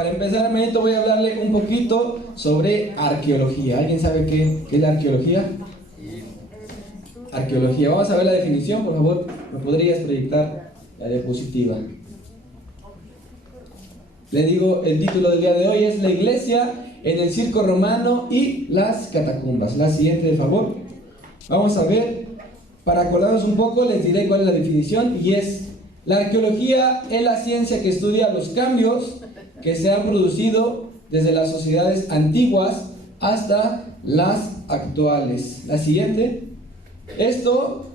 para empezar, hermanito, voy a hablarle un poquito sobre arqueología. ¿Alguien sabe qué es la arqueología? Arqueología. Vamos a ver la definición, por favor. ¿Me podrías proyectar la diapositiva? Le digo, el título del día de hoy es La iglesia en el circo romano y las catacumbas. La siguiente, de favor. Vamos a ver, para acordarnos un poco, les diré cuál es la definición, y es: la arqueología es la ciencia que estudia los cambios que se han producido desde las sociedades antiguas hasta las actuales. La siguiente. Esto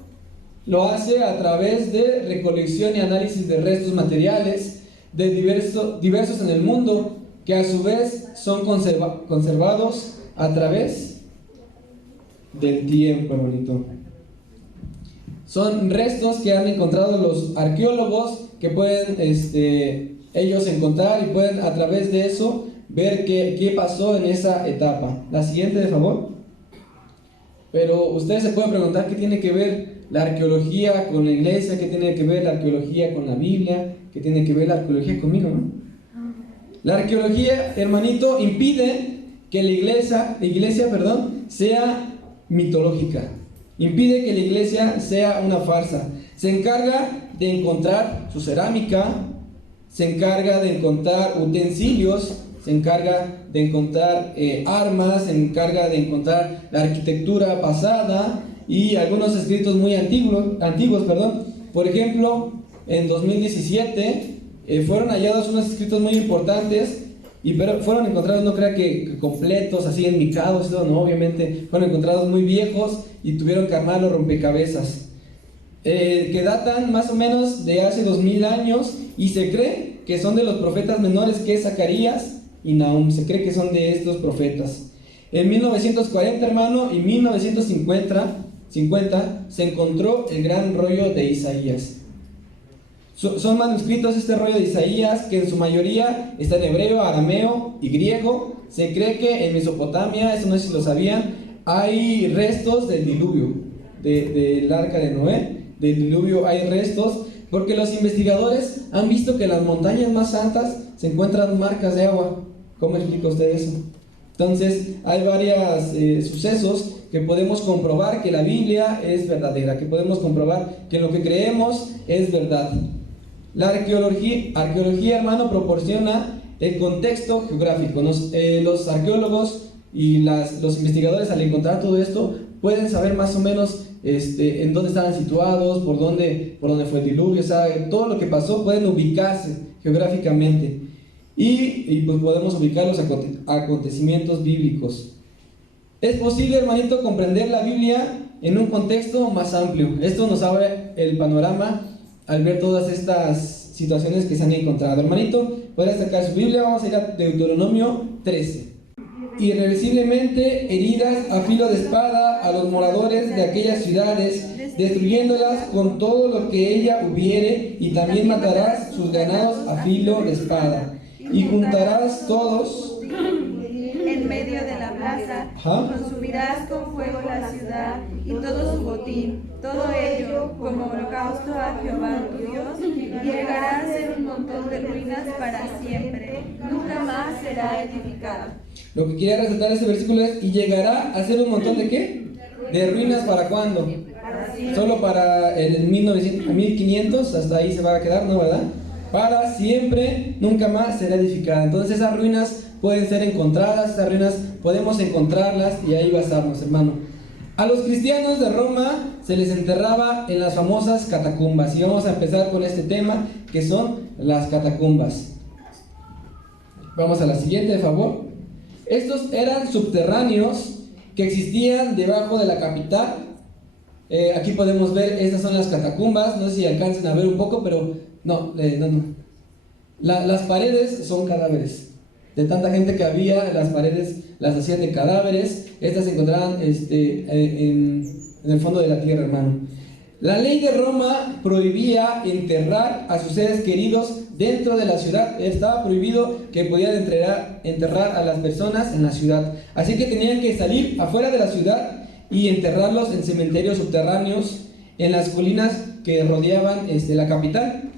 lo hace a través de recolección y análisis de restos materiales de diversos en el mundo, que a su vez son conservados a través del tiempo, hermanito. Son restos que han encontrado los arqueólogos, que pueden ellos encontrar y pueden a través de eso ver qué pasó en esa etapa. La siguiente, de favor. Pero ustedes se pueden preguntar qué tiene que ver la arqueología con la iglesia, qué tiene que ver la arqueología con la Biblia, qué tiene que ver la arqueología conmigo, ¿no? La arqueología, hermanito, impide que la iglesia, sea mitológica. Impide que la iglesia sea una farsa. Se encarga de encontrar su cerámica, se encarga de encontrar utensilios, se encarga de encontrar armas, se encarga de encontrar la arquitectura pasada y algunos escritos muy antiguos. Por ejemplo, en 2017 fueron hallados unos escritos muy importantes, pero fueron encontrados, no crea que completos, así enmicados, no, obviamente fueron encontrados muy viejos y tuvieron que armar los rompecabezas, que datan más o menos de hace 2000 años, y se cree que son de los profetas menores, que es Zacarías y Nahum. Se cree que son de estos profetas. En 1940, hermano, y 1950 se encontró el gran rollo de Isaías. Son manuscritos este rollo de Isaías, que en su mayoría está en hebreo, arameo y griego. Se cree que en Mesopotamia, eso no sé si lo sabían, hay restos del diluvio, del arca de Noé. Del diluvio hay restos, porque los investigadores han visto que en las montañas más altas se encuentran marcas de agua. ¿Cómo explica usted eso? Entonces, hay varios sucesos que podemos comprobar que la Biblia es verdadera, que podemos comprobar que lo que creemos es verdad. La arqueología, hermano, proporciona el contexto geográfico. Los arqueólogos y los investigadores, al encontrar todo esto, pueden saber más o menos en dónde estaban situados, por dónde fue el diluvio, todo lo que pasó, pueden ubicarse geográficamente. Y pues podemos ubicar los acontecimientos bíblicos. Es posible, hermanito, comprender la Biblia en un contexto más amplio. Esto nos abre el panorama al ver todas estas situaciones que se han encontrado. Hermanito, puede sacar su Biblia, vamos a ir a Deuteronomio 13. Irreversiblemente heridas a filo de espada a los moradores de aquellas ciudades, destruyéndolas con todo lo que ella hubiere, y también matarás sus ganados a filo de espada. Y juntarás todos en medio de la plaza, y consumirás con fuego la ciudad y todo su botín, todo ello como holocausto a Jehová tu Dios, y llegará a ser un montón de ruinas para siempre, nunca más será edificada. Lo que quiere resaltar ese versículo es: y llegará a ser un montón de ¿qué? De ruinas. ¿Para cuándo? Solo para el 1500, hasta ahí se va a quedar, ¿no, verdad? Para siempre, nunca más será edificada. Entonces esas ruinas pueden ser encontradas, esas ruinas podemos encontrarlas y ahí basarnos, hermano. A los cristianos de Roma se les enterraba en las famosas catacumbas, y vamos a empezar con este tema, que son las catacumbas. Vamos a la siguiente, de favor. Estos eran subterráneos que existían debajo de la capital. Aquí podemos ver, estas son las catacumbas. No sé si alcancen a ver un poco, pero no. Las paredes son cadáveres. De tanta gente que había, las paredes las hacían de cadáveres. Estas se encontraban en el fondo de la tierra, hermano. La ley de Roma prohibía enterrar a sus seres queridos dentro de la ciudad. Estaba prohibido que podían enterrar a las personas en la ciudad. Así que tenían que salir afuera de la ciudad y enterrarlos en cementerios subterráneos en las colinas que rodeaban la capital.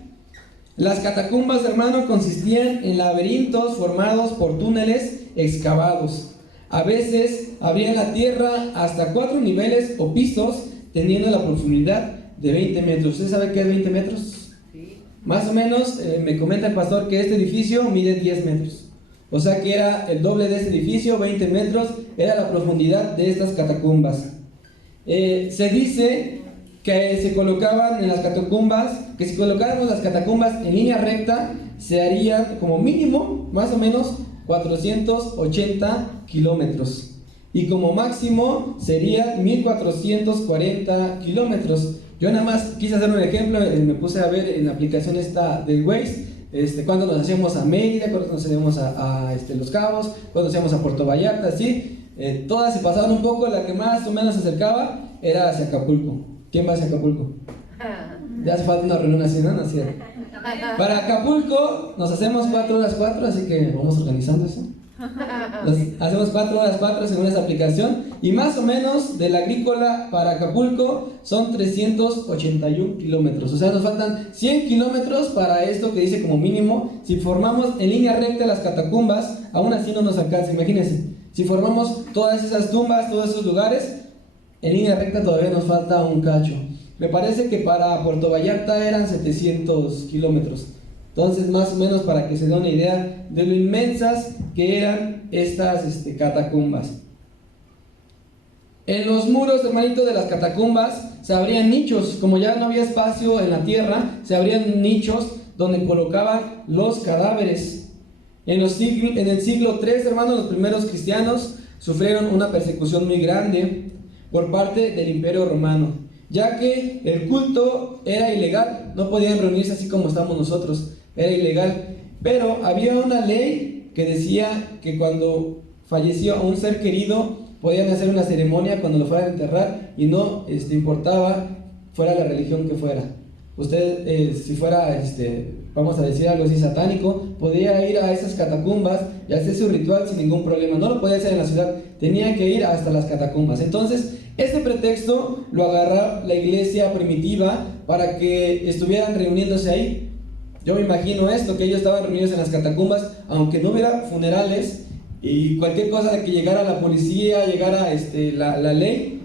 Las catacumbas, hermano, consistían en laberintos formados por túneles excavados. A veces abrían la tierra hasta 4 niveles o pisos, teniendo la profundidad de 20 metros. ¿Usted sabe qué es 20 metros? Sí. Más o menos, me comenta el pastor que este edificio mide 10 metros. O sea que era el doble de este edificio, 20 metros, era la profundidad de estas catacumbas. Se dice que se colocaban en las catacumbas, que si colocáramos las catacumbas en línea recta, se harían como mínimo, más o menos, 480 kilómetros. Y como máximo serían 1440 kilómetros. Yo nada más quise hacer un ejemplo, me puse a ver en la aplicación esta del Waze, cuando nos hacíamos a Mérida, cuando nos hacíamos a Los Cabos, cuando nos hacíamos a Puerto Vallarta, así. Todas se pasaban un poco, la que más o menos se acercaba era hacia Acapulco. ¿Quién va hacia Acapulco? Ya hace falta una reunión así, ¿no? ¿No es cierto? Para Acapulco nos hacemos 4 horas 4, así que vamos organizando eso. Nos hacemos 4 horas 4 según esa aplicación. Y más o menos de la Agrícola para Acapulco son 381 kilómetros. O sea, nos faltan 100 kilómetros para esto que dice como mínimo. Si formamos en línea recta las catacumbas, aún así no nos alcanza. Imagínense, si formamos todas esas tumbas, todos esos lugares, en línea recta todavía nos falta un cacho. Me parece que para Puerto Vallarta eran 700 kilómetros. Entonces, más o menos para que se dé una idea de lo inmensas que eran estas catacumbas. En los muros, hermanito, de las catacumbas se abrían nichos. Como ya no había espacio en la tierra, se abrían nichos donde colocaban los cadáveres. En el siglo III, hermanos, los primeros cristianos sufrieron una persecución muy grande por parte del Imperio Romano, ya que el culto era ilegal. No podían reunirse así como estamos nosotros, era ilegal. Pero había una ley que decía que cuando falleció un ser querido podían hacer una ceremonia cuando lo fueran a enterrar, y no importaba fuera la religión que fuera. Usted, si fuera, vamos a decir algo así satánico, podía ir a esas catacumbas y hacer su ritual sin ningún problema. No lo podía hacer en la ciudad, tenía que ir hasta las catacumbas. Entonces, este pretexto lo agarró la iglesia primitiva para que estuvieran reuniéndose ahí. Yo me imagino esto, que ellos estaban reunidos en las catacumbas, aunque no hubiera funerales, y cualquier cosa de que llegara la policía, llegara la ley,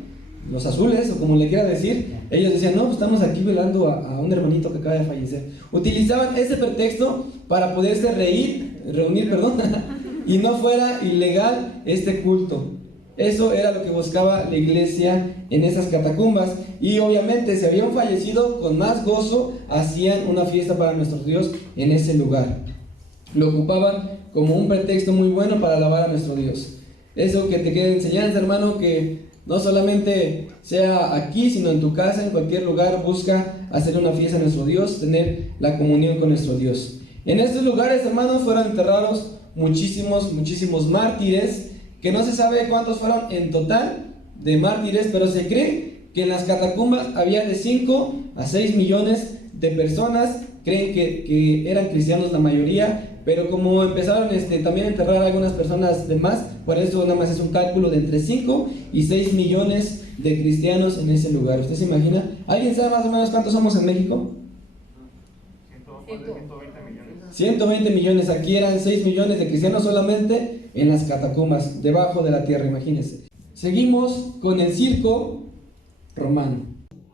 los azules, o como le quiera decir, ellos decían, no, pues estamos aquí velando a un hermanito que acaba de fallecer. Utilizaban ese pretexto para poderse reunir, y no fuera ilegal este culto. Eso era lo que buscaba la iglesia en esas catacumbas. Y obviamente, si habían fallecido, con más gozo hacían una fiesta para nuestro Dios en ese lugar. Lo ocupaban como un pretexto muy bueno para alabar a nuestro Dios. Eso que te quede enseñanza, hermano, que no solamente sea aquí, sino en tu casa, en cualquier lugar, busca hacer una fiesta a nuestro Dios, tener la comunión con nuestro Dios. En estos lugares, hermanos, fueron enterrados muchísimos mártires, que no se sabe cuántos fueron en total de mártires, pero se cree que en las catacumbas había de 5 a 6 millones de personas. Creen que eran cristianos la mayoría, pero como empezaron también a enterrar a algunas personas de más, por eso nada más es un cálculo de entre 5 y 6 millones de cristianos en ese lugar. ¿Usted se imagina? ¿Alguien sabe más o menos cuántos somos en México? 120 millones. Aquí eran 6 millones de cristianos solamente en las catacumbas, debajo de la tierra, imagínense. Seguimos con el circo romano.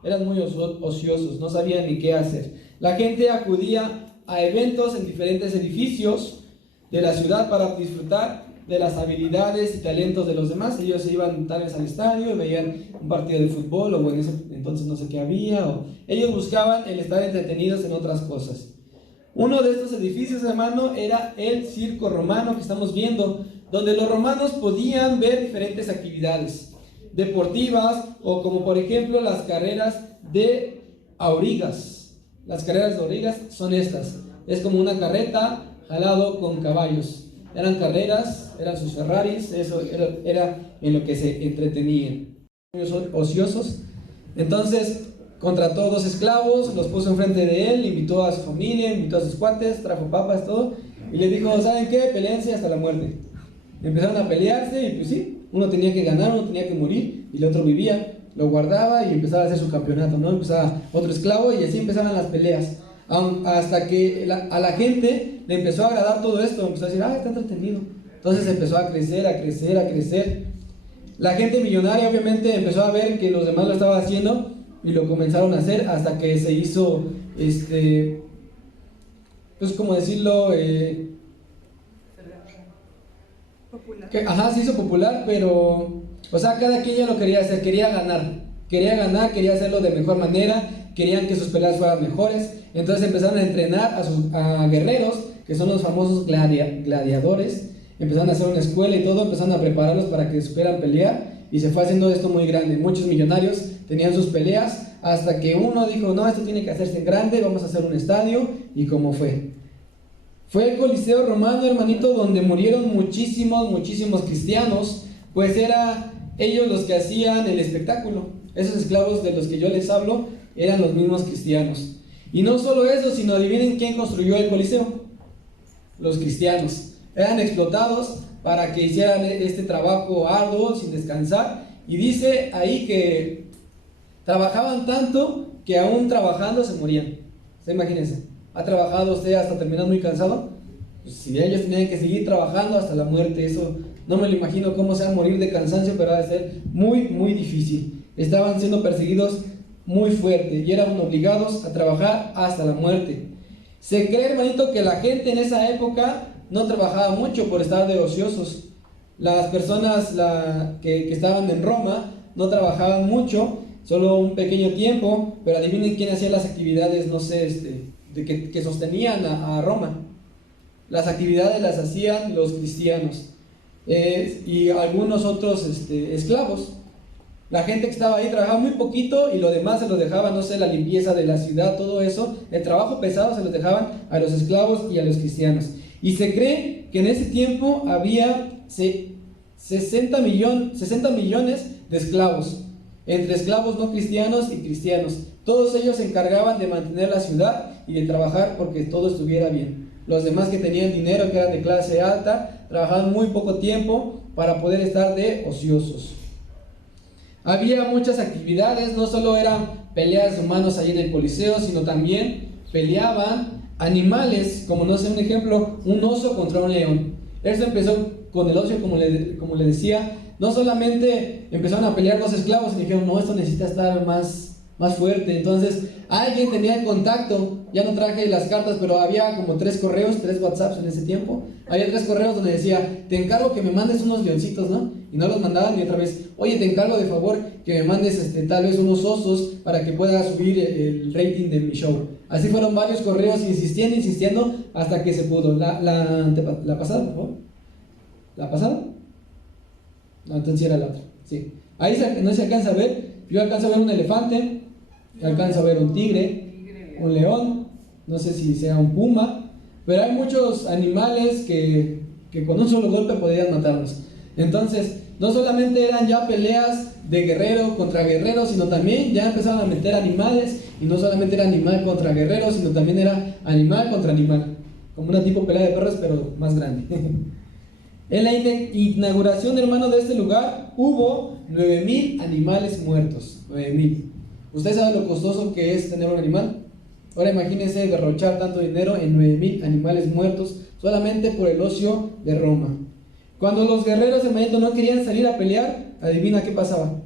Eran muy ociosos, no sabían ni qué hacer. La gente acudía a eventos en diferentes edificios de la ciudad para disfrutar de las habilidades y talentos de los demás. Ellos se iban tal vez al estadio y veían un partido de fútbol, o en ese entonces no sé qué había, o ellos buscaban el estar entretenidos en otras cosas. Uno de estos edificios, hermano, era el circo romano que estamos viendo, donde los romanos podían ver diferentes actividades deportivas, o como por ejemplo las carreras de aurigas. Las carreras de aurigas son estas: es como una carreta jalado con caballos. Eran carreras, eran sus Ferraris, eso era en lo que se entretenían. Ociosos. Entonces contrató 2 esclavos, los puso enfrente de él, invitó a su familia, invitó a sus cuates, trajo papas, todo, y les dijo, ¿saben qué? Peleense hasta la muerte. Empezaron a pelearse, y pues sí, uno tenía que ganar, uno tenía que morir, y el otro vivía, lo guardaba y empezaba a hacer su campeonato, ¿no? Empezaba otro esclavo, y así empezaban las peleas. hasta que a la gente le empezó a agradar todo esto, empezó a decir, está entretenido. Entonces empezó a crecer, a crecer, a crecer. La gente millonaria obviamente empezó a ver que los demás lo estaban haciendo y lo comenzaron a hacer hasta que se hizo, pues como decirlo, popular. Se hizo popular, pero, o sea, cada quien ya lo quería hacer, quería ganar, quería hacerlo de mejor manera, querían que sus peleas fueran mejores. Entonces empezaron a entrenar a guerreros, que son los famosos gladiadores. Empezaron a hacer una escuela y todo, empezaron a prepararlos para que supieran pelear, y se fue haciendo esto muy grande. Muchos millonarios tenían sus peleas, hasta que uno dijo, no, esto tiene que hacerse grande, vamos a hacer un estadio. Y como fue el Coliseo Romano, hermanito, donde murieron muchísimos cristianos, pues era ellos los que hacían el espectáculo. Esos esclavos de los que yo les hablo eran los mismos cristianos. Y no solo eso, sino adivinen quién construyó el Coliseo. Los cristianos. Eran explotados para que hicieran este trabajo arduo, sin descansar. Y dice ahí que trabajaban tanto que aún trabajando se morían. Imagínense, ¿ha trabajado usted hasta terminar muy cansado? Pues si ellos tenían que seguir trabajando hasta la muerte, eso no me lo imagino cómo se va a morir de cansancio, pero ha de ser muy difícil. Estaban siendo perseguidos muy fuerte y eran obligados a trabajar hasta la muerte. Se cree, hermanito, que la gente en esa época no trabajaba mucho por estar de ociosos. Las personas que estaban en Roma no trabajaban mucho, solo un pequeño tiempo, pero adivinen quién hacía las actividades, no sé, que sostenían a Roma. Las actividades las hacían los cristianos y algunos otros esclavos. La gente que estaba ahí trabajaba muy poquito y lo demás se lo dejaban, no sé, la limpieza de la ciudad, todo eso, el trabajo pesado se lo dejaban a los esclavos y a los cristianos. Y se cree que en ese tiempo había 60 millones de esclavos, entre esclavos no cristianos y cristianos. Todos ellos se encargaban de mantener la ciudad y de trabajar porque todo estuviera bien. Los demás que tenían dinero, que eran de clase alta, trabajaban muy poco tiempo para poder estar de ociosos. Había muchas actividades, no solo eran peleas de humanos allí en el Coliseo, sino también peleaban animales, como no sé, un ejemplo, un oso contra un león. Esto empezó con el oso, como le decía. No solamente empezaron a pelear dos esclavos y dijeron, no, esto necesita estar más fuerte. Entonces alguien tenía el contacto, ya no traje las cartas, pero había como 3 WhatsApps en ese tiempo. Había 3 correos donde decía, te encargo que me mandes unos leoncitos, ¿no? Y no los mandaban, y otra vez, oye, te encargo de favor que me mandes tal vez unos osos para que pueda subir el rating de mi show. Así fueron varios correos insistiendo hasta que se pudo. La pasada, por favor. ¿La pasada? No, entonces era la otra. Sí. Ahí no se alcanza a ver. Yo alcanzo a ver un elefante, alcanzo a ver un tigre, un león, no sé si sea un puma, pero hay muchos animales que con un solo golpe podrían matarnos. Entonces, no solamente eran ya peleas de guerrero contra guerrero, sino también ya empezaban a meter animales, y no solamente era animal contra guerrero, sino también era animal contra animal, como una tipo pelea de perros, pero más grande. En la inauguración, hermano, de este lugar hubo 9,000 animales muertos. 9,000. ¿Usted sabe lo costoso que es tener un animal? Ahora imagínense derrochar tanto dinero en 9,000 animales muertos solamente por el ocio de Roma. Cuando los guerreros de momento no querían salir a pelear, adivina qué pasaba.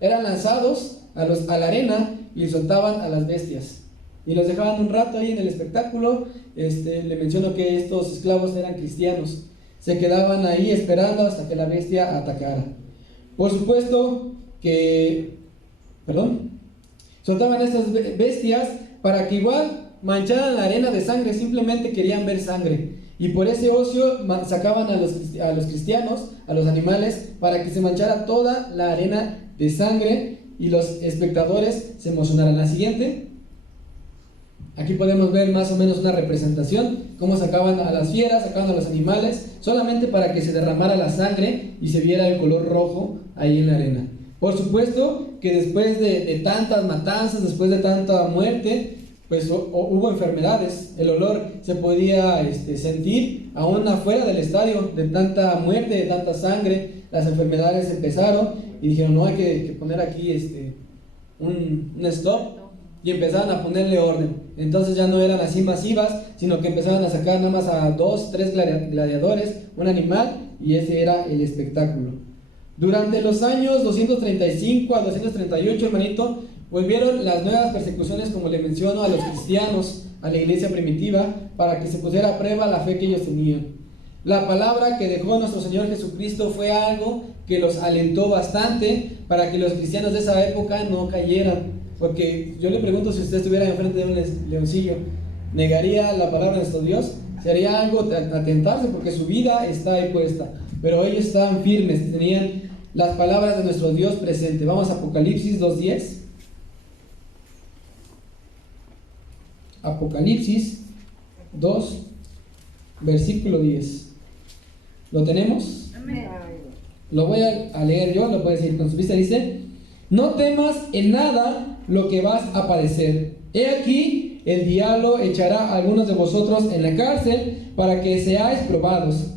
Eran lanzados a la arena y soltaban a las bestias. Y los dejaban un rato ahí en el espectáculo. Le menciono que estos esclavos eran cristianos. Se quedaban ahí esperando hasta que la bestia atacara. Por supuesto que, soltaban estas bestias para que igual mancharan la arena de sangre, simplemente querían ver sangre. Y por ese ocio sacaban a los cristianos, a los animales, para que se manchara toda la arena de sangre y los espectadores se emocionaran. La siguiente. Aquí podemos ver más o menos una representación, cómo sacaban a las fieras, sacaban a los animales, solamente para que se derramara la sangre y se viera el color rojo ahí en la arena. Por supuesto que después de tantas matanzas, después de tanta muerte, pues hubo enfermedades. El olor se podía sentir aún afuera del estadio, de tanta muerte, de tanta sangre. Las enfermedades empezaron y dijeron, no, hay que poner aquí un stop. y empezaban a ponerle orden. Entonces ya no eran así masivas, sino que empezaban a sacar nada más a 2, 3 gladiadores, un animal, y ese era el espectáculo. Durante los años 235 a 238, hermanito, volvieron las nuevas persecuciones, como le menciono, a los cristianos, a la iglesia primitiva, para que se pusiera a prueba la fe que ellos tenían. La palabra que dejó nuestro Señor Jesucristo fue algo que los alentó bastante para que los cristianos de esa época no cayeran. Porque yo le pregunto, si usted estuviera enfrente de un leoncillo, ¿negaría la palabra de nuestro Dios? Sería algo a tentarse, porque su vida está ahí puesta. Pero ellos estaban firmes, tenían las palabras de nuestro Dios presente. Vamos a Apocalipsis 2:10. Apocalipsis 2, versículo 10. ¿Lo tenemos? Amén. Lo voy a leer yo, lo puedes decir con su vista. Dice: no temas en nada lo que vas a padecer. He aquí, el diablo echará a algunos de vosotros en la cárcel para que seáis probados.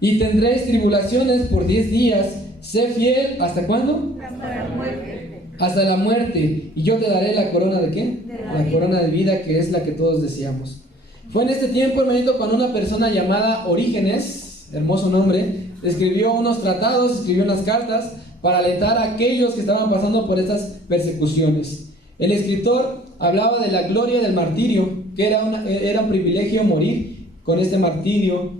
Y tendréis tribulaciones por 10 días. Sé fiel, ¿hasta cuándo? Hasta la muerte. Hasta la muerte. Y yo te daré la corona ¿de qué? La corona de vida, que es la que todos deseamos. Fue en este tiempo, hermanito, cuando una persona llamada Orígenes, hermoso nombre, escribió unos tratados, escribió unas cartas para alentar a aquellos que estaban pasando por estas persecuciones. El escritor hablaba de la gloria del martirio, que era un privilegio morir con este martirio,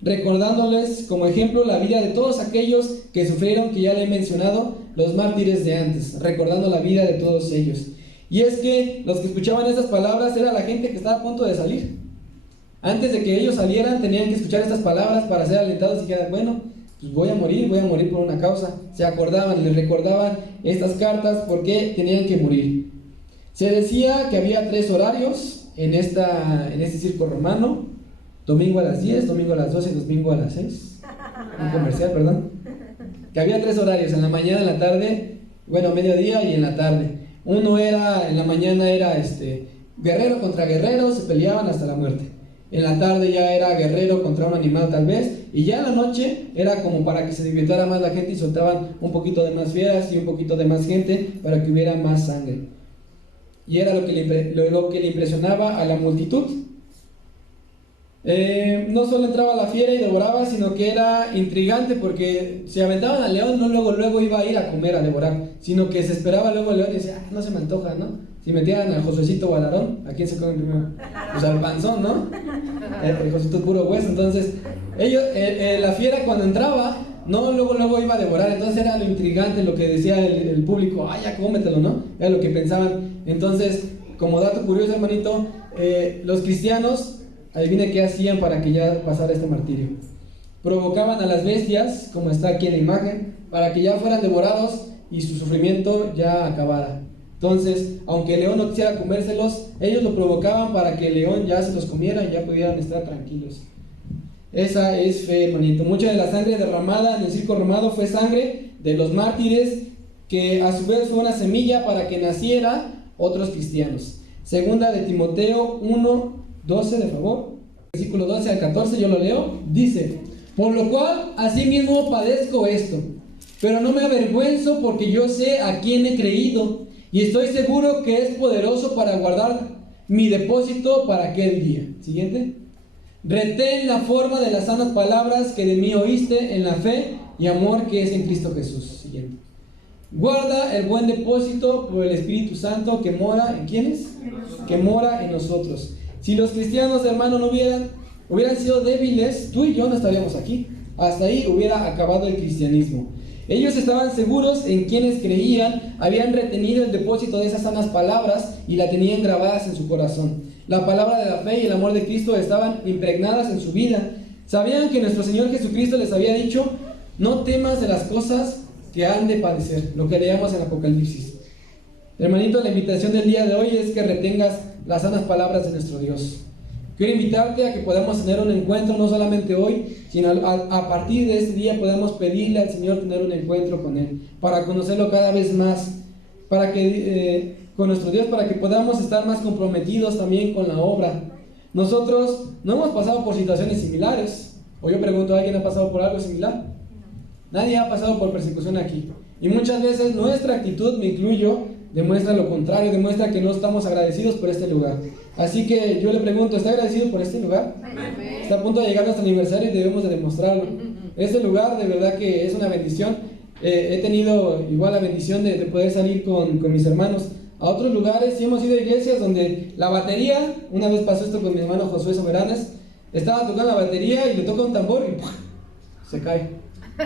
recordándoles como ejemplo la vida de todos aquellos que sufrieron, que ya le he mencionado, los mártires de antes, recordando la vida de todos ellos. Y es que los que escuchaban estas palabras era la gente que estaba a punto de salir. Antes de que ellos salieran, tenían que escuchar estas palabras para ser alentados y quedar, bueno, pues voy a morir por una causa. Se acordaban, les recordaban estas cartas porque tenían que morir. Se decía que había 3 horarios en este circo romano: domingo a las 10, domingo a las 12 y domingo a las 6. Un comercial, perdón. Que había 3 horarios: en la mañana, en la tarde, bueno, mediodía y en la tarde. Uno era, en la mañana era guerrero contra guerrero, se peleaban hasta la muerte. En la tarde ya era guerrero contra un animal tal vez, y ya en la noche era como para que se divirtiera más la gente y soltaban un poquito de más fieras y un poquito de más gente para que hubiera más sangre. Y era lo que le impresionaba a la multitud. No solo entraba la fiera y devoraba, sino que era intrigante, porque si aventaban al león, no luego iba a ir a comer, a devorar, sino que se esperaba luego el león y decía, no se me antoja, ¿no? Si metían al Josuecito o al Aarón, ¿a quién se comen primero? Pues al panzón, ¿no? El Josuecito es puro hueso. Entonces, la fiera cuando entraba, no luego iba a devorar. Entonces era lo intrigante, lo que decía el público, ya cómetelo, ¿no? Era lo que pensaban. Entonces, como dato curioso, hermanito, los cristianos, adivine qué hacían para que ya pasara este martirio. Provocaban a las bestias, como está aquí en la imagen, para que ya fueran devorados y su sufrimiento ya acabara. Entonces, aunque el león no quisiera comérselos, ellos lo provocaban para que el león ya se los comiera y ya pudieran estar tranquilos. Esa es fe, hermanito. Mucha de la sangre derramada en el circo romano fue sangre de los mártires, que a su vez fue una semilla para que naciera otros cristianos. Segunda de Timoteo 1:12, de favor. Versículo 12 al 14, yo lo leo. Dice: por lo cual, asimismo padezco esto, pero no me avergüenzo, porque yo sé a quién he creído, y estoy seguro que es poderoso para guardar mi depósito para aquel día. Siguiente. Retén la forma de las sanas palabras que de mí oíste en la fe y amor que es en Cristo Jesús. Siguiente. Guarda el buen depósito por el Espíritu Santo que mora ¿en quiénes? Que mora en nosotros. Si los cristianos, hermano, no hubieran sido débiles, tú y yo no estaríamos aquí. Hasta ahí hubiera acabado el cristianismo. Ellos estaban seguros en quienes creían, habían retenido el depósito de esas sanas palabras y la tenían grabadas en su corazón. La palabra de la fe y el amor de Cristo estaban impregnadas en su vida. Sabían que nuestro Señor Jesucristo les había dicho: no temas de las cosas que han de padecer, lo que leemos en Apocalipsis. Hermanito, la invitación del día de hoy es que retengas las sanas palabras de nuestro Dios. Quiero invitarte a que podamos tener un encuentro, no solamente hoy, sino a partir de este día podamos pedirle al Señor tener un encuentro con Él, para conocerlo cada vez más, para que con nuestro Dios, para que podamos estar más comprometidos también con la obra. Nosotros no hemos pasado por situaciones similares, o yo pregunto, ¿alguien ha pasado por algo similar? Nadie ha pasado por persecución aquí, y muchas veces nuestra actitud, me incluyo, demuestra lo contrario, demuestra que no estamos agradecidos por este lugar. Así que yo le pregunto, ¿está agradecido por este lugar? Está a punto de llegar nuestro aniversario y debemos de demostrarlo. Este lugar de verdad que es una bendición. He tenido igual la bendición de poder salir con mis hermanos a otros lugares y hemos ido a iglesias donde la batería, una vez pasó esto con mi hermano Josué Soberanes, estaba tocando la batería y le toca un tambor y ¡pum!, se cae.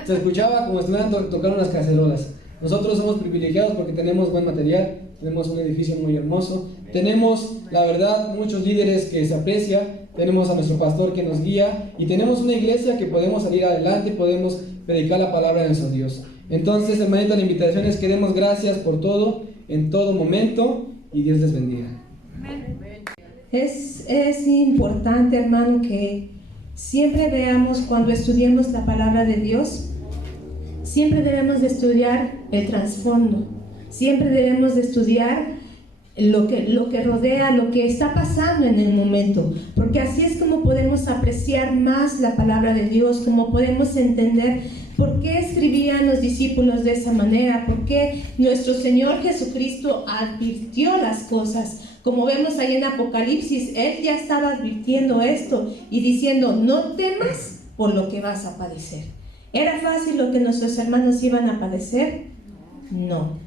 Se escuchaba como si estuvieran tocando unas cacerolas. Nosotros somos privilegiados porque tenemos buen material, tenemos un edificio muy hermoso, tenemos, la verdad, muchos líderes que se aprecia, tenemos a nuestro pastor que nos guía y tenemos una iglesia que podemos salir adelante, podemos predicar la palabra de nuestro Dios. Entonces, hermanito, la invitación es que demos gracias por todo, en todo momento, y Dios les bendiga. Es importante, hermano, que siempre veamos cuando estudiemos la palabra de Dios, siempre debemos de estudiar el trasfondo, siempre debemos de estudiar lo que rodea, lo que está pasando en el momento, porque así es como podemos apreciar más la palabra de Dios, como podemos entender por qué escribían los discípulos de esa manera, por qué nuestro Señor Jesucristo advirtió las cosas. Como vemos ahí en Apocalipsis, Él ya estaba advirtiendo esto y diciendo, no temas por lo que vas a padecer. ¿Era fácil lo que nuestros hermanos iban a padecer? No.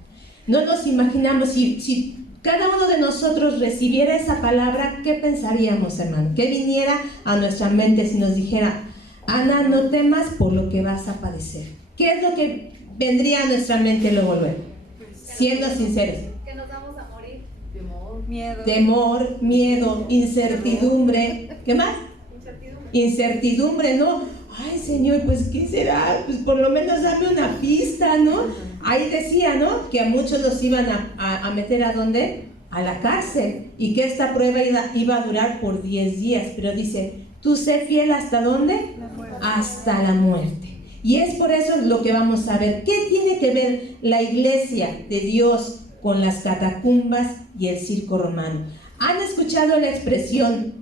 No nos imaginamos, si cada uno de nosotros recibiera esa palabra, ¿qué pensaríamos, hermano? ¿Qué viniera a nuestra mente si nos dijera, Ana, no temas por lo que vas a padecer? ¿Qué es lo que vendría a nuestra mente luego? Siendo sinceros. Que nos vamos a morir. Temor, miedo, incertidumbre. ¿Qué más? Incertidumbre, ¿no? Ay, Señor, pues ¿qué será? Pues por lo menos dame una pista, ¿no? Ahí decía, ¿no? Que a muchos los iban a meter ¿a dónde? A la cárcel. Y que esta prueba iba a durar por 10 días. Pero dice, tú sé fiel ¿hasta dónde? Hasta la muerte. Y es por eso lo que vamos a ver. ¿Qué tiene que ver la iglesia de Dios con las catacumbas y el circo romano? ¿Han escuchado la expresión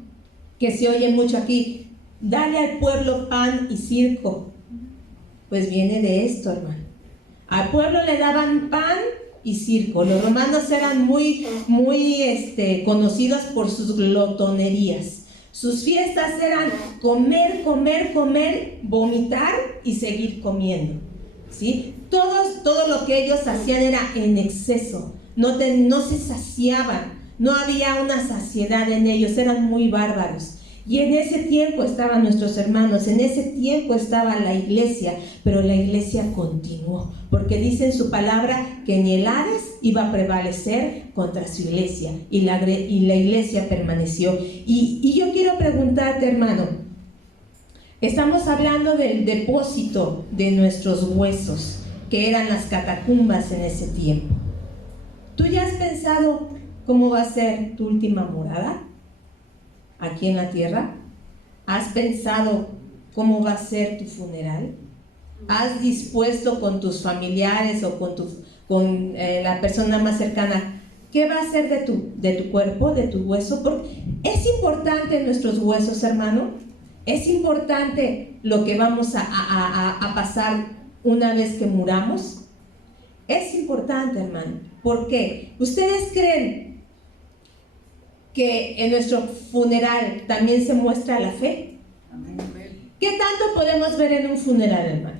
que se oye mucho aquí? Dale al pueblo pan y circo. Pues viene de esto, hermano. Al pueblo le daban pan y circo. Los romanos eran muy conocidos por sus glotonerías. Sus fiestas eran comer, comer, comer, vomitar y seguir comiendo, ¿sí? Todo lo que ellos hacían era en exceso. No se saciaban. No había una saciedad en ellos. Eran muy bárbaros. Y en ese tiempo estaban nuestros hermanos, en ese tiempo estaba la iglesia, pero la iglesia continuó, porque dice en su palabra que ni el Hades iba a prevalecer contra su iglesia, y la iglesia permaneció. Y yo quiero preguntarte, hermano, estamos hablando del depósito de nuestros huesos, que eran las catacumbas en ese tiempo. ¿Tú ya has pensado cómo va a ser tu última morada aquí en la tierra? ¿Has pensado cómo va a ser tu funeral? ¿Has dispuesto con tus familiares o con la persona más cercana qué va a ser de tu cuerpo, de tu hueso? Porque es importante nuestros huesos, hermano. Es importante lo que vamos a pasar una vez que muramos. Es importante, hermano. ¿Por qué? ¿Ustedes creen que en nuestro funeral también se muestra la fe? ¿Qué tanto podemos ver en un funeral, hermano?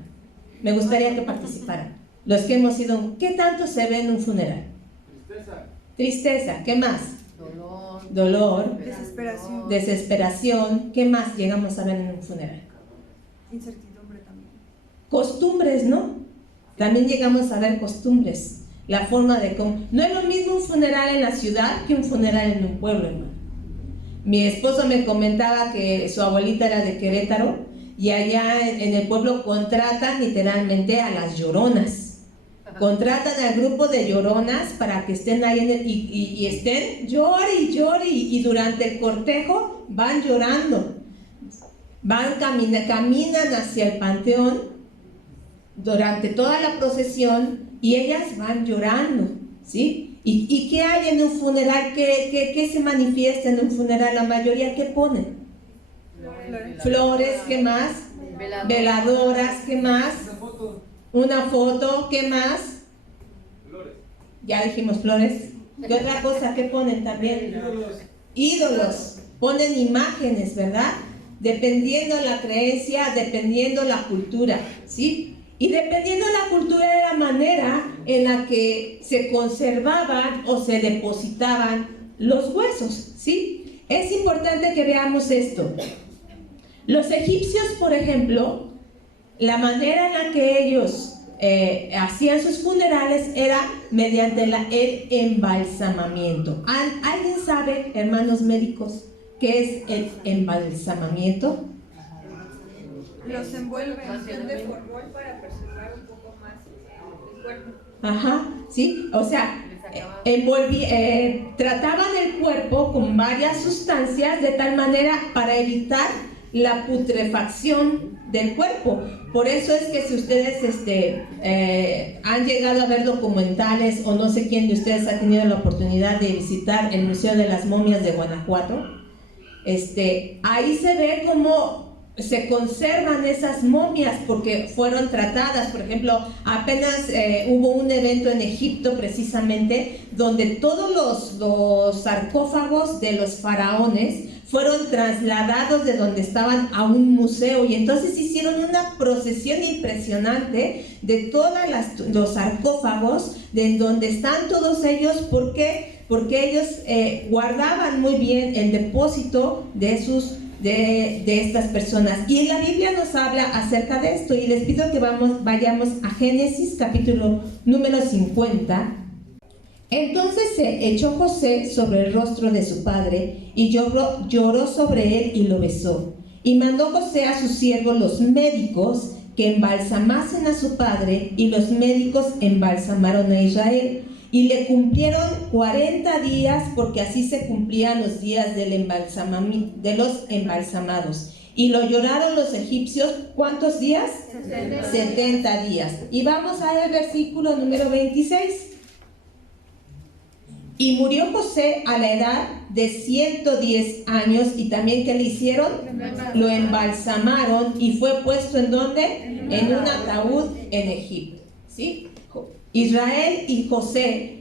Me gustaría que participaran. Los que hemos ido, ¿qué tanto se ve en un funeral? Tristeza. ¿Qué más? Dolor. Desesperación. ¿Qué más llegamos a ver en un funeral? Incertidumbre también. Costumbres, ¿no? También llegamos a ver costumbres. La forma de cómo. No es lo mismo un funeral en la ciudad que un funeral en un pueblo, hermano. Mi esposo me comentaba que su abuelita era de Querétaro y allá en el pueblo contratan literalmente a las lloronas. Contratan al grupo de lloronas para que estén ahí y estén llore y llore, y durante el cortejo van llorando. Caminan hacia el panteón durante toda la procesión y ellas van llorando, ¿sí? ¿Y qué hay en un funeral? ¿Qué se manifiesta en un funeral? La mayoría, ¿qué ponen? Flores, ¿qué más? Veladoras, ¿qué más? Una foto, ¿qué más? Ya dijimos flores. ¿Qué otra cosa que ponen también? Ídolos. Ponen imágenes, ¿verdad? Dependiendo la creencia, dependiendo la cultura, ¿sí? Y dependiendo la cultura de la manera en la que se conservaban o se depositaban los huesos, ¿sí? Es importante que veamos esto. Los egipcios, por ejemplo, la manera en la que ellos hacían sus funerales era mediante el embalsamamiento. ¿Alguien sabe, hermanos médicos, qué es el embalsamamiento? Los envuelven de formol para preservar un poco más el cuerpo. Ajá, sí, o sea, trataban el cuerpo con varias sustancias de tal manera para evitar la putrefacción del cuerpo. Por eso es que si ustedes han llegado a ver documentales, o no sé quién de ustedes ha tenido la oportunidad de visitar el Museo de las Momias de Guanajuato, ahí se ve cómo se conservan esas momias porque fueron tratadas. Por ejemplo, apenas hubo un evento en Egipto precisamente donde todos los sarcófagos de los faraones fueron trasladados de donde estaban a un museo, y entonces hicieron una procesión impresionante de todos los sarcófagos de donde están todos ellos. ¿Por qué? Porque ellos guardaban muy bien el depósito de estas personas, y la Biblia nos habla acerca de esto, y les pido que vayamos a Génesis capítulo número 50. Entonces se echó José sobre el rostro de su padre y lloró sobre él y lo besó, y mandó José a sus siervos los médicos que embalsamasen a su padre, y los médicos embalsamaron a Israel. Y le cumplieron 40 días, porque así se cumplían los días de los embalsamados. Y lo lloraron los egipcios, ¿cuántos días? 70 días. Y vamos al versículo número 26. Y murió José a la edad de 110 años, y también ¿qué le hicieron? Lo embalsamaron, y fue puesto ¿en dónde? En un ataúd en Egipto, ¿sí? Israel y José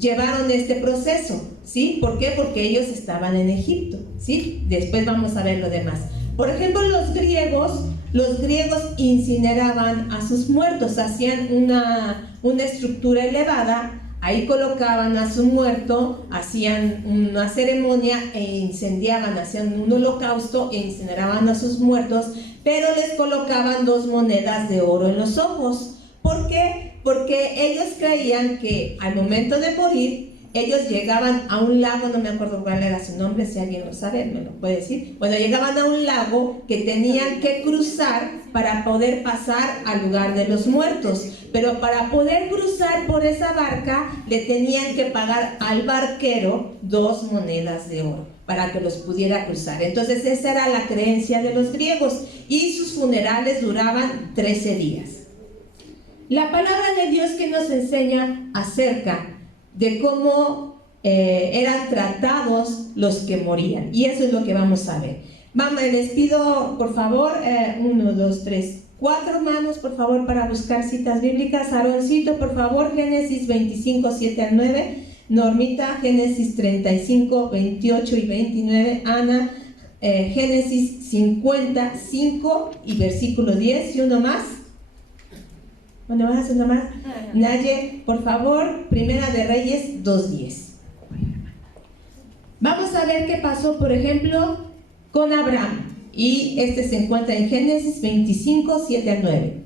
llevaron este proceso, ¿sí? ¿Por qué? Porque ellos estaban en Egipto, ¿sí? Después vamos a ver lo demás. Por ejemplo, los griegos incineraban a sus muertos, hacían una estructura elevada, ahí colocaban a su muerto, hacían una ceremonia e incendiaban, hacían un holocausto e incineraban a sus muertos, pero les colocaban 2 monedas de oro en los ojos. ¿Por qué? Porque ellos creían que al momento de morir, ellos llegaban a un lago, no me acuerdo cuál era su nombre, si alguien lo sabe, me lo puede decir. Bueno, llegaban a un lago que tenían que cruzar para poder pasar al lugar de los muertos. Pero para poder cruzar por esa barca, le tenían que pagar al barquero 2 monedas de oro para que los pudiera cruzar. Entonces esa era la creencia de los griegos, y sus funerales duraban 13 días. La palabra de Dios que nos enseña acerca de cómo eran tratados los que morían, y eso es lo que vamos a ver. Les pido por favor 1, 2, 3, 4 manos por favor para buscar citas bíblicas. Aaroncito, por favor, Génesis 25, 7 al 9. Normita, Génesis 35, 28 y 29. Ana, Génesis 55 y versículo 10. Y uno más. Uno más. Naye, por favor, Primera de Reyes 2:10. Vamos a ver qué pasó, por ejemplo, con Abraham. Y se encuentra en Génesis 25, 7 al 9.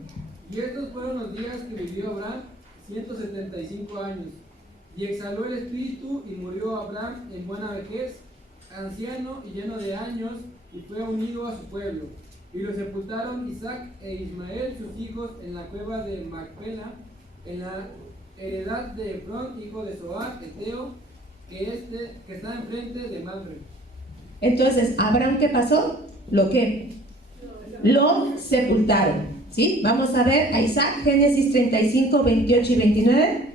Y estos fueron los días que vivió Abraham, 175 años. Y exhaló el espíritu, y murió Abraham en buena vejez, anciano y lleno de años, y fue unido a su pueblo. Y lo sepultaron Isaac e Ismael, sus hijos, en la cueva de Macpela, en la heredad de Efrón, hijo de Zoar, Eteo, que está enfrente de Mamre. Entonces, ¿Abraham qué pasó? Lo sepultaron, ¿sí? Vamos a ver a Isaac, Génesis 35, 28 y 29.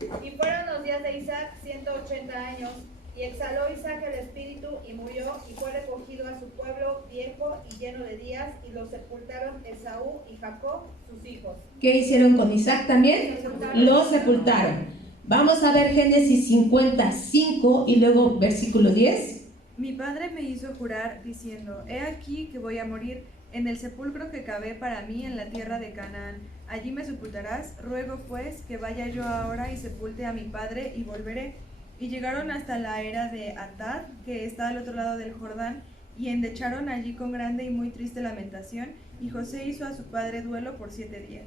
Y fueron los días de Isaac 180 años, Y exhaló Isaac el espíritu y murió y fue recogido a su pueblo viejo y lleno de días y lo sepultaron Esaú y Jacob, sus hijos. ¿Qué hicieron con Isaac también? Lo sepultaron. Vamos a ver Génesis 55 y luego versículo 10. Mi padre me hizo jurar diciendo, he aquí que voy a morir en el sepulcro que cavé para mí en la tierra de Canaán. Allí me sepultarás. Ruego pues que vaya yo ahora y sepulte a mi padre y volveré. Y llegaron hasta la era de Atad, que está al otro lado del Jordán, y endecharon allí con grande y muy triste lamentación, y José hizo a su padre duelo por 7 días.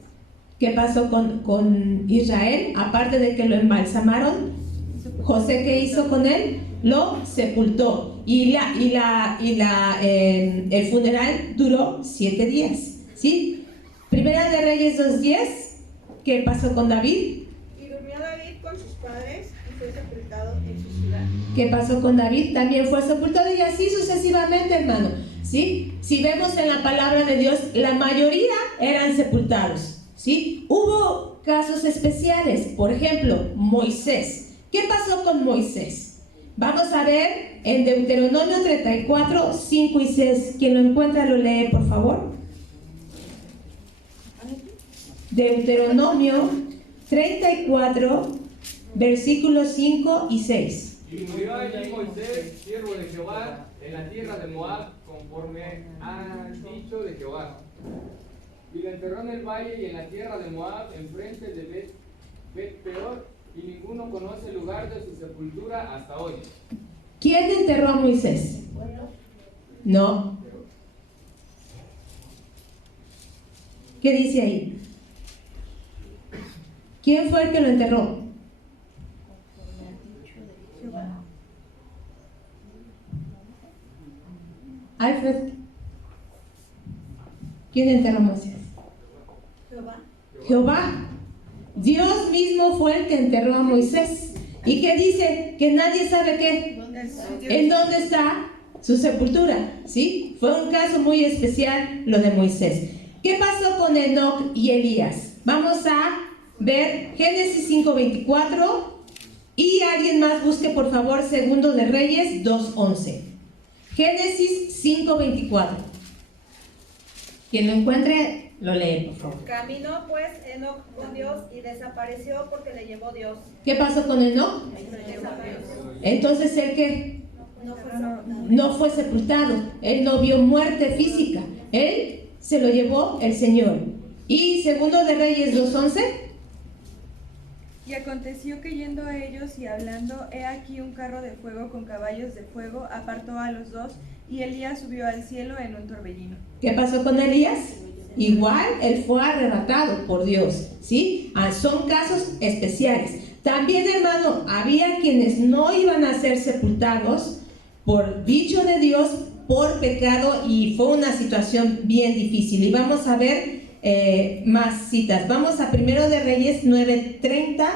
¿Qué pasó con Israel? Aparte de que lo embalsamaron, José, ¿qué hizo con él? Lo sepultó. Y el funeral duró 7 días. ¿Sí? Primera de Reyes 2:10. ¿Qué pasó con David? Y durmió David con sus padres y fue sepultado en su ciudad. ¿Qué pasó con David? También fue sepultado y así sucesivamente, hermano. ¿Sí? Si vemos en la palabra de Dios, la mayoría eran sepultados. ¿Sí? Hubo casos especiales. Por ejemplo, Moisés. ¿Qué pasó con Moisés? Vamos a ver en Deuteronomio 34, 5 y 6. Quien lo encuentra lo lee, por favor. Deuteronomio 34, versículos 5 y 6. Y murió allí Moisés, siervo de Jehová, en la tierra de Moab, conforme al dicho de Jehová. Y lo enterró en el valle y en la tierra de Moab, enfrente de Bet-peor, y ninguno conoce el lugar de su sepultura hasta hoy. ¿Quién enterró a Moisés? No. ¿Qué dice ahí? ¿Quién fue el que lo enterró? Alfred. ¿Quién enterró a Moisés? Jehová. Dios mismo fue el que enterró a Moisés. ¿Y qué dice? Que nadie sabe qué. ¿En dónde está su sepultura? ¿Sí? Fue un caso muy especial lo de Moisés. ¿Qué pasó con Enoc y Elías? Vamos a ver Génesis 5:24 y alguien más busque por favor Segundo de Reyes 2:11. Génesis 5:24. Quien lo encuentre lo lee, por favor. Caminó pues Enoc con Dios y desapareció porque le llevó Dios. ¿Qué pasó con Enoc? Entonces él que no fue sepultado, él no vio muerte física, él se lo llevó el Señor. Y Segundo de Reyes 2:11. Y aconteció que yendo a ellos y hablando, he aquí un carro de fuego con caballos de fuego apartó a los dos, y Elías subió al cielo en un torbellino. ¿Qué pasó con Elías? Igual él fue arrebatado por Dios, ¿sí? Son casos especiales. También, hermano, había quienes no iban a ser sepultados por dicho de Dios, por pecado, y fue una situación bien difícil. Y vamos a ver más citas. Vamos a Primero de Reyes 9:30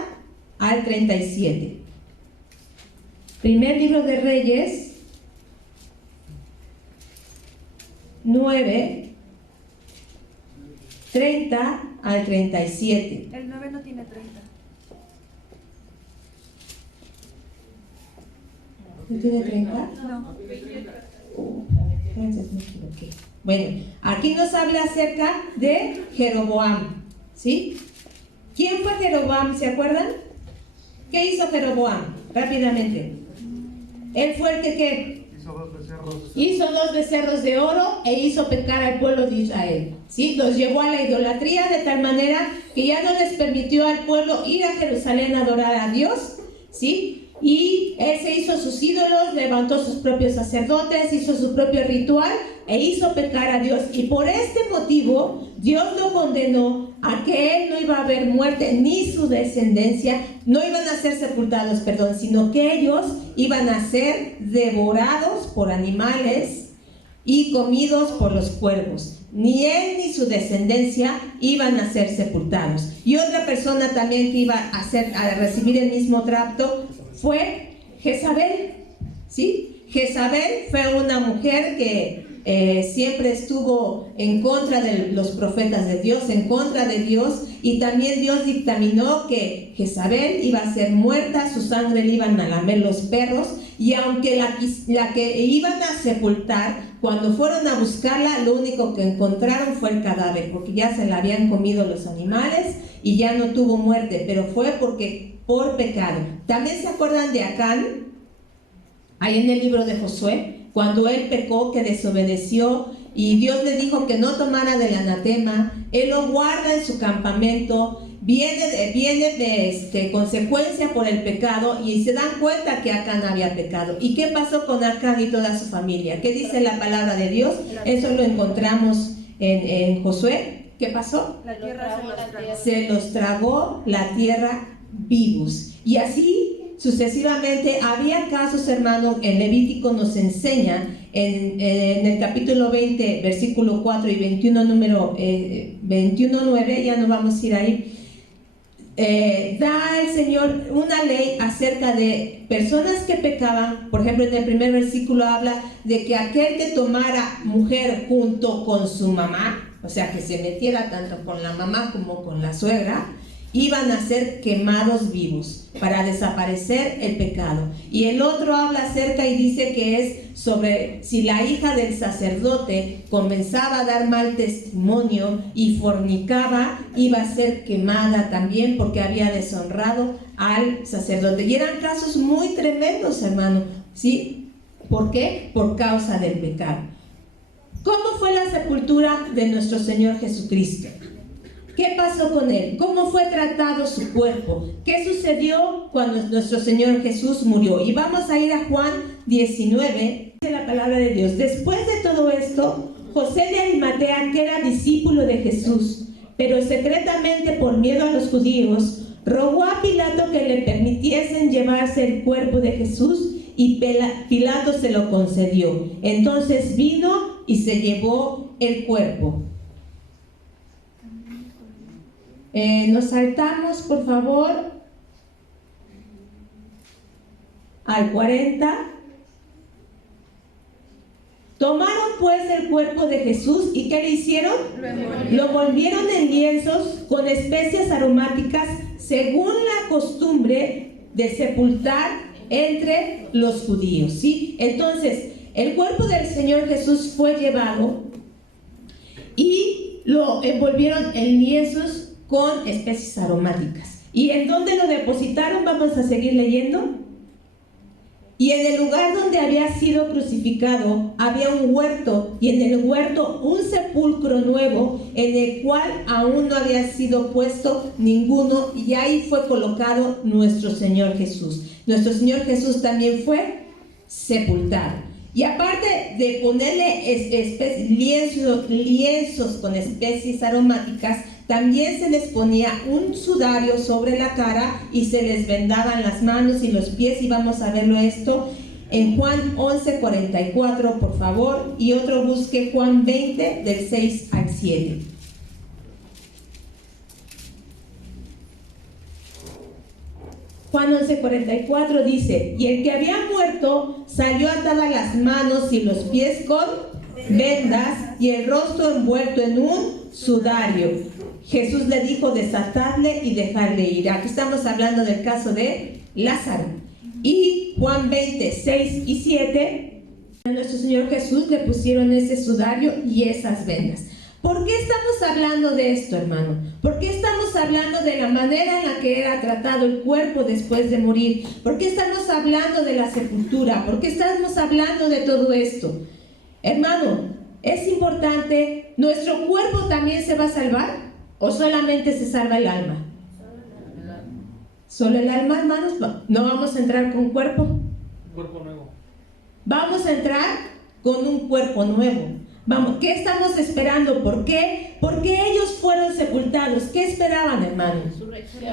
al 37. Primer libro de Reyes 9:30 al 37. El 9 no tiene 30. ¿No tiene 30? No. Entonces me equivoqué. Bueno, aquí nos habla acerca de Jeroboam, ¿sí? ¿Quién fue Jeroboam? ¿Se acuerdan? ¿Qué hizo Jeroboam? Rápidamente. Él fue el que ¿qué? Hizo dos becerros de oro e hizo pecar al pueblo de Israel, ¿sí? Los llevó a la idolatría de tal manera que ya no les permitió al pueblo ir a Jerusalén a adorar a Dios, ¿sí? Y él se hizo sus ídolos, levantó sus propios sacerdotes, hizo su propio ritual e hizo pecar a Dios. Y por este motivo, Dios lo condenó a que él no iba a haber muerte, ni su descendencia, no iban a ser sepultados, sino que ellos iban a ser devorados por animales y comidos por los cuervos. Ni él ni su descendencia iban a ser sepultados. Y otra persona también que iba a recibir el mismo trato fue Jezabel, ¿sí? Jezabel fue una mujer que siempre estuvo en contra de los profetas de Dios, en contra de Dios, y también Dios dictaminó que Jezabel iba a ser muerta, su sangre le iban a lamer los perros, y aunque la que iban a sepultar, cuando fueron a buscarla, lo único que encontraron fue el cadáver, porque ya se la habían comido los animales y ya no tuvo muerte, pero fue por pecado. También se acuerdan de Acán, ahí en el libro de Josué, cuando él pecó, que desobedeció, y Dios le dijo que no tomara del anatema. Él lo guarda en su campamento, viene de consecuencia por el pecado, y se dan cuenta que Acán había pecado. ¿Y qué pasó con Acán y toda su familia? ¿Qué dice la palabra de Dios? Eso lo encontramos en Josué. ¿Qué pasó? La tierra se los tragó la tierra vivos. Y así sucesivamente. Había casos, hermano, en Levítico nos enseña en el capítulo 20, versículo 4 y 21, número 21:9, ya no vamos a ir ahí. Da el Señor una ley acerca de personas que pecaban. Por ejemplo, en el primer versículo habla de que aquel que tomara mujer junto con su mamá, o sea, que se metiera tanto con la mamá como con la suegra, iban a ser quemados vivos para desaparecer el pecado. Y el otro habla acerca y dice que es sobre si la hija del sacerdote comenzaba a dar mal testimonio y fornicaba, iba a ser quemada también porque había deshonrado al sacerdote. Y eran casos muy tremendos, hermano, ¿sí? ¿Por qué? Por causa del pecado. ¿Cómo fue la sepultura de nuestro Señor Jesucristo? ¿Qué pasó con él? ¿Cómo fue tratado su cuerpo? ¿Qué sucedió cuando nuestro Señor Jesús murió? Y vamos a ir a Juan 19, dice la palabra de Dios. Después de todo esto, José de Arimatea, que era discípulo de Jesús, pero secretamente por miedo a los judíos, rogó a Pilato que le permitiesen llevarse el cuerpo de Jesús, y Pilato se lo concedió. Entonces vino y se llevó el cuerpo. Nos saltamos, por favor, al 40. Tomaron pues el cuerpo de Jesús, ¿y qué le hicieron? Lo envolvieron en lienzos con especias aromáticas, según la costumbre de sepultar entre los judíos, ¿sí? Entonces, el cuerpo del Señor Jesús fue llevado y lo envolvieron en lienzos con especies aromáticas. ¿Y en dónde lo depositaron? Vamos a seguir leyendo. Y en el lugar donde había sido crucificado había un huerto, y en el huerto un sepulcro nuevo, en el cual aún no había sido puesto ninguno, y ahí fue colocado nuestro Señor Jesús. Nuestro Señor Jesús también fue sepultado. Y aparte de ponerle lienzos con especies aromáticas, también se les ponía un sudario sobre la cara y se les vendaban las manos y los pies. Y vamos a verlo esto en Juan 11:44, por favor. Y otro busque Juan 20, del 6 al 7. Juan 11:44 dice: y el que había muerto salió atadas las manos y los pies con vendas y el rostro envuelto en un sudario. Jesús le dijo: desatadle y dejadle ir. Aquí estamos hablando del caso de Lázaro. Y Juan 20, 6 y 7, a nuestro Señor Jesús le pusieron ese sudario y esas vendas. ¿Por qué estamos hablando de esto, hermano? ¿Por qué estamos hablando de la manera en la que era tratado el cuerpo después de morir? ¿Por qué estamos hablando de la sepultura? ¿Por qué estamos hablando de todo esto? Hermano, es importante. ¿Nuestro cuerpo también se va a salvar? ¿O solamente se salva el alma? ¿Solo el alma, hermanos? No vamos a entrar con cuerpo. Cuerpo nuevo. Vamos a entrar con un cuerpo nuevo. Vamos, ¿qué estamos esperando? ¿Por qué? Porque ellos fueron sepultados. ¿Qué esperaban, hermanos?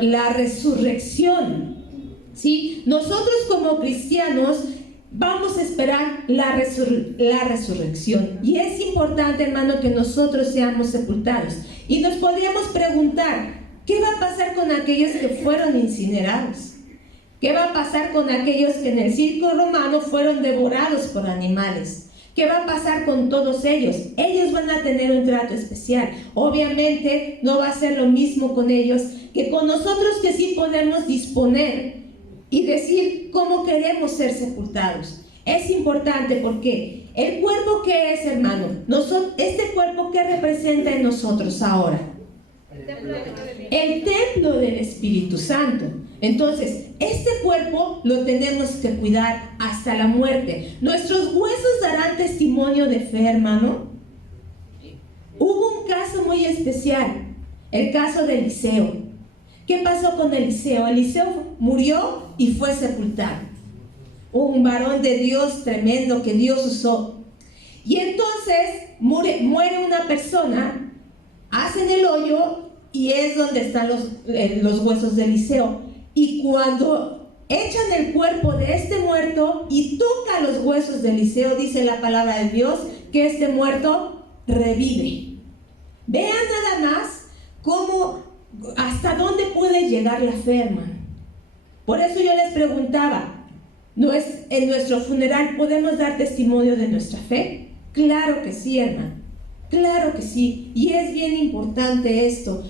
La resurrección. ¿Sí? Nosotros como cristianos vamos a esperar la resurrección. Y es importante, hermano, que nosotros seamos sepultados. Y nos podríamos preguntar, ¿qué va a pasar con aquellos que fueron incinerados? ¿Qué va a pasar con aquellos que en el circo romano fueron devorados por animales? ¿Qué ¿Qué va a pasar con todos ellos? Ellos van a tener un trato especial. Obviamente no va a ser lo mismo con ellos que con nosotros, que sí podemos disponer y decir cómo queremos ser sepultados. Es importante porque el cuerpo, ¿qué es, hermano? Este cuerpo, ¿qué representa en nosotros ahora? El templo del Espíritu Santo. Entonces, este cuerpo lo tenemos que cuidar hasta la muerte. Nuestros huesos darán testimonio de fe, hermano. Hubo un caso muy especial, el caso de Eliseo. ¿Qué pasó con Eliseo? Eliseo murió y fue sepultado. Un varón de Dios tremendo que Dios usó. Y entonces muere una persona, hacen el hoyo y es donde están los huesos de Eliseo. Y cuando echan el cuerpo de este muerto y toca los huesos de Eliseo, dice la palabra de Dios que este muerto revive. Vean nada más cómo, hasta dónde puede llegar la fe, hermano. Por eso yo les preguntaba, ¿en nuestro funeral podemos dar testimonio de nuestra fe? Claro que sí, hermano. Claro que sí. Y es bien importante esto.